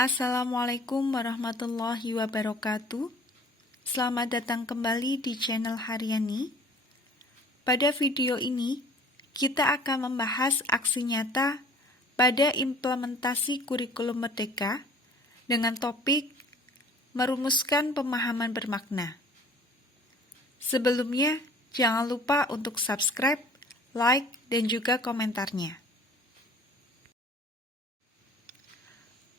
Assalamualaikum warahmatullahi wabarakatuh. Selamat datang kembali di channel Haryani. Pada video ini, kita akan membahas aksi nyata pada implementasi kurikulum merdeka dengan topik merumuskan pemahaman bermakna. Sebelumnya, jangan lupa untuk subscribe, like, dan juga komentarnya.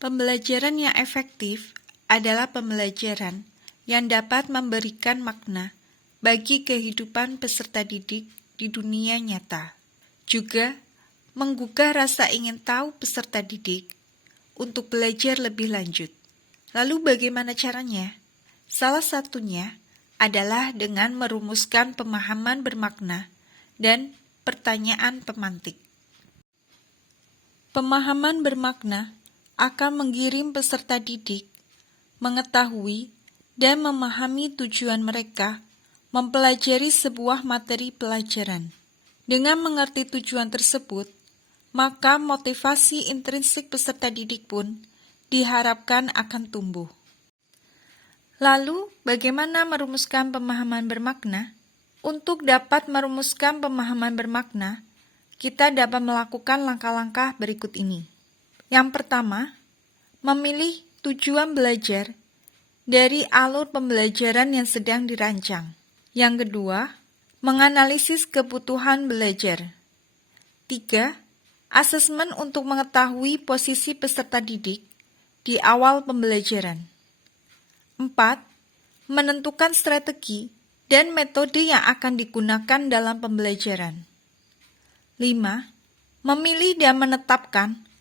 Pembelajaran yang efektif adalah pembelajaran yang dapat memberikan makna bagi kehidupan peserta didik di dunia nyata. Juga menggugah rasa ingin tahu peserta didik untuk belajar lebih lanjut. Lalu bagaimana caranya? Salah satunya adalah dengan merumuskan pemahaman bermakna dan pertanyaan pemantik. Pemahaman bermakna akan mengirim peserta didik mengetahui dan memahami tujuan mereka mempelajari sebuah materi pelajaran. Dengan mengerti tujuan tersebut, maka motivasi intrinsik peserta didik pun diharapkan akan tumbuh. Lalu, bagaimana merumuskan pemahaman bermakna? Untuk dapat merumuskan pemahaman bermakna, kita dapat melakukan langkah-langkah berikut ini. Yang pertama, memilih tujuan belajar dari alur pembelajaran yang sedang dirancang. Yang kedua, menganalisis kebutuhan belajar. 3. Asesmen untuk mengetahui posisi peserta didik di awal pembelajaran. 4. Menentukan strategi dan metode yang akan digunakan dalam pembelajaran. 5. Memilih dan menetapkan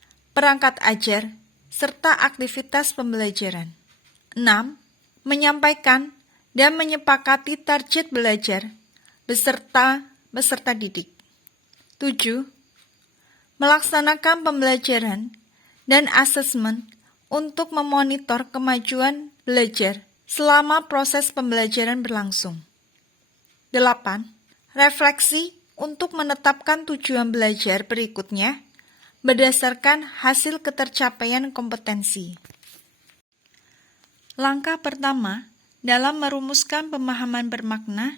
perangkat ajar, serta aktivitas pembelajaran. 6. Menyampaikan dan menyepakati target belajar beserta peserta didik. 7. Melaksanakan pembelajaran dan asesmen untuk memonitor kemajuan belajar selama proses pembelajaran berlangsung. 8. Refleksi untuk menetapkan tujuan belajar berikutnya berdasarkan hasil ketercapaian kompetensi. Langkah pertama dalam merumuskan pemahaman bermakna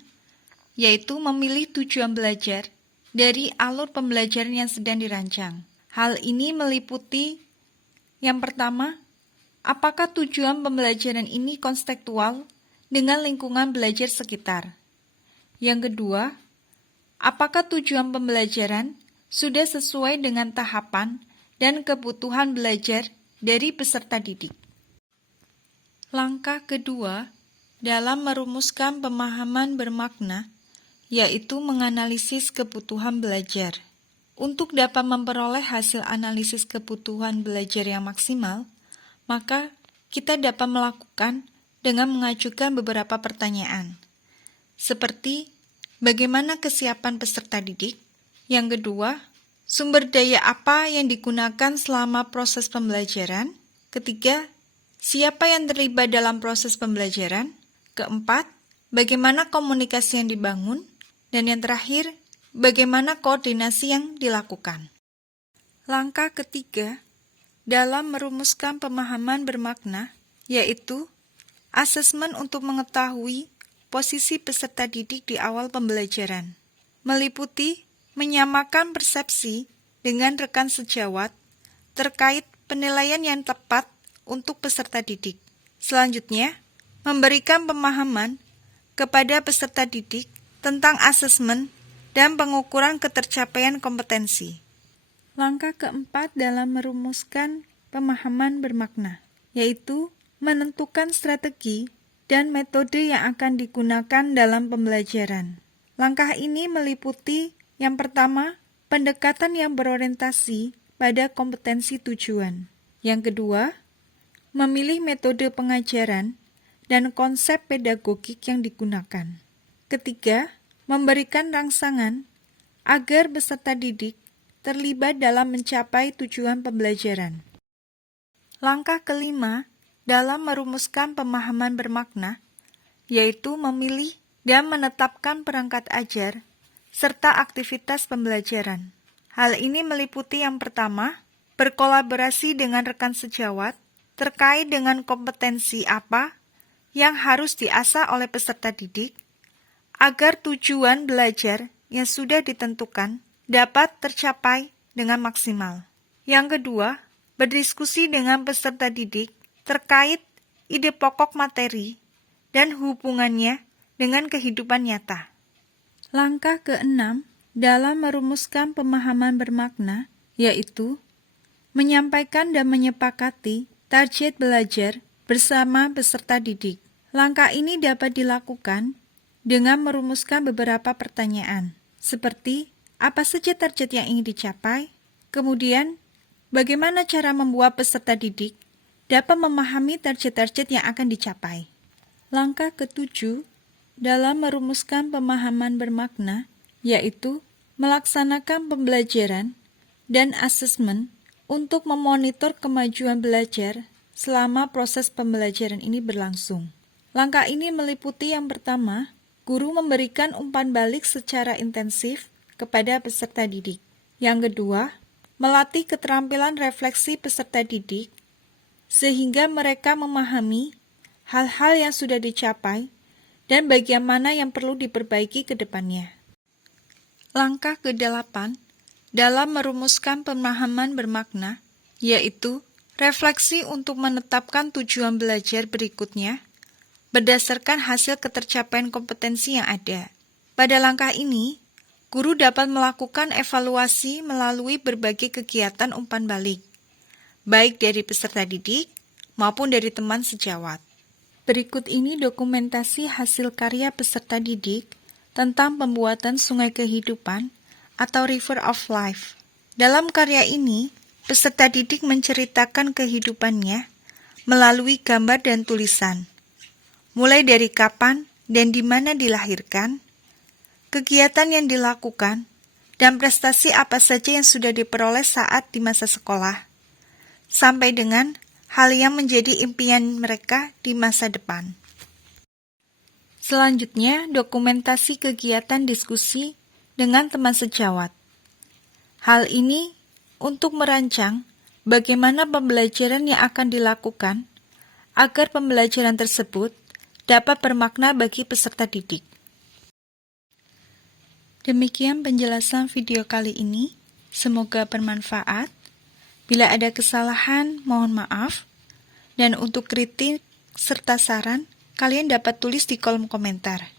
yaitu memilih tujuan belajar dari alur pembelajaran yang sedang dirancang. Hal ini meliputi yang pertama, apakah tujuan pembelajaran ini kontekstual dengan lingkungan belajar sekitar? Yang kedua, apakah tujuan pembelajaran sudah sesuai dengan tahapan dan kebutuhan belajar dari peserta didik. Langkah kedua dalam merumuskan pemahaman bermakna yaitu menganalisis kebutuhan belajar. Untuk dapat memperoleh hasil analisis kebutuhan belajar yang maksimal, maka kita dapat melakukan dengan mengajukan beberapa pertanyaan. Seperti, bagaimana kesiapan peserta didik? Yang kedua, sumber daya apa yang digunakan selama proses pembelajaran? Ketiga, siapa yang terlibat dalam proses pembelajaran? Keempat, bagaimana komunikasi yang dibangun? Dan yang terakhir, bagaimana koordinasi yang dilakukan? Langkah ketiga dalam merumuskan pemahaman bermakna yaitu asesmen untuk mengetahui posisi peserta didik di awal pembelajaran. Meliputi menyamakan persepsi dengan rekan sejawat terkait penilaian yang tepat untuk peserta didik. Selanjutnya, memberikan pemahaman kepada peserta didik tentang asesmen dan pengukuran ketercapaian kompetensi. Langkah keempat dalam merumuskan pemahaman bermakna, yaitu menentukan strategi dan metode yang akan digunakan dalam pembelajaran. Langkah ini meliputi yang pertama, pendekatan yang berorientasi pada kompetensi tujuan. Yang kedua, memilih metode pengajaran dan konsep pedagogik yang digunakan. Ketiga, memberikan rangsangan agar peserta didik terlibat dalam mencapai tujuan pembelajaran. Langkah kelima dalam merumuskan pemahaman bermakna, yaitu memilih dan menetapkan perangkat ajar serta aktivitas pembelajaran. Hal ini meliputi yang pertama, berkolaborasi dengan rekan sejawat terkait dengan kompetensi apa yang harus diasah oleh peserta didik agar tujuan belajar yang sudah ditentukan dapat tercapai dengan maksimal. Yang kedua, berdiskusi dengan peserta didik terkait ide pokok materi dan hubungannya dengan kehidupan nyata. Langkah keenam dalam merumuskan pemahaman bermakna yaitu menyampaikan dan menyepakati target belajar bersama peserta didik. Langkah ini dapat dilakukan dengan merumuskan beberapa pertanyaan, seperti apa saja target yang ingin dicapai, kemudian bagaimana cara membuat peserta didik dapat memahami target-target yang akan dicapai. Langkah ketujuh dalam merumuskan pemahaman bermakna, yaitu melaksanakan pembelajaran dan asesmen untuk memonitor kemajuan belajar selama proses pembelajaran ini berlangsung. Langkah ini meliputi yang pertama, guru memberikan umpan balik secara intensif kepada peserta didik. Yang kedua, melatih keterampilan refleksi peserta didik sehingga mereka memahami hal-hal yang sudah dicapai dan bagian mana yang perlu diperbaiki ke depannya. Langkah ke-8 dalam merumuskan pemahaman bermakna, yaitu refleksi untuk menetapkan tujuan belajar berikutnya berdasarkan hasil ketercapaian kompetensi yang ada. Pada langkah ini, guru dapat melakukan evaluasi melalui berbagai kegiatan umpan balik, baik dari peserta didik maupun dari teman sejawat. Berikut ini dokumentasi hasil karya peserta didik tentang pembuatan sungai kehidupan atau River of Life. Dalam karya ini, peserta didik menceritakan kehidupannya melalui gambar dan tulisan, mulai dari kapan dan di mana dilahirkan, kegiatan yang dilakukan, dan prestasi apa saja yang sudah diperoleh saat di masa sekolah, sampai dengan hal yang menjadi impian mereka di masa depan. Selanjutnya, dokumentasi kegiatan diskusi dengan teman sejawat. Hal ini untuk merancang bagaimana pembelajaran yang akan dilakukan agar pembelajaran tersebut dapat bermakna bagi peserta didik. Demikian penjelasan video kali ini. Semoga bermanfaat. Bila ada kesalahan, mohon maaf. Dan untuk kritik serta saran, kalian dapat tulis di kolom komentar.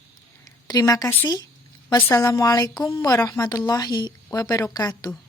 Terima kasih. Wassalamualaikum warahmatullahi wabarakatuh.